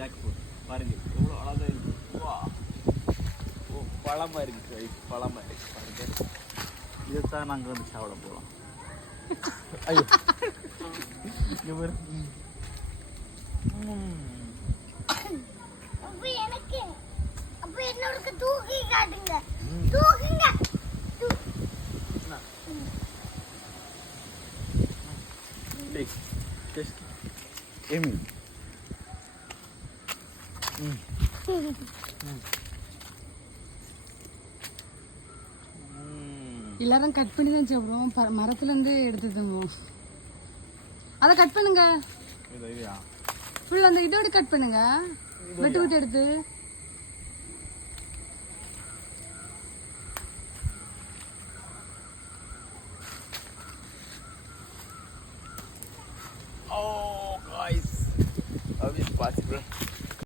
Jack fruit பாருங்க எவ்வளோ அழகாக இருக்கு. வா ஓ பழமாக இருக்குது பழமாக இருக்குது பாருங்க. இதைத்தான் நாங்கள் வந்து சாப்பிட போகிறோம். ஐயோ என்னோட தூக்கி காட்டுங்க. தூக்குங்க. Amy. எல்லாரும் கட் பண்ணி தான் சாப்பிடுவோம். மரத்துல இருந்து எடுத்துதோம். அதை கட் பண்ணுங்க. ஃபுல் அந்த இதோட கட் பண்ணுங்க. வெட்டு விட்டு எடுத்து. Oh guys, how is possible?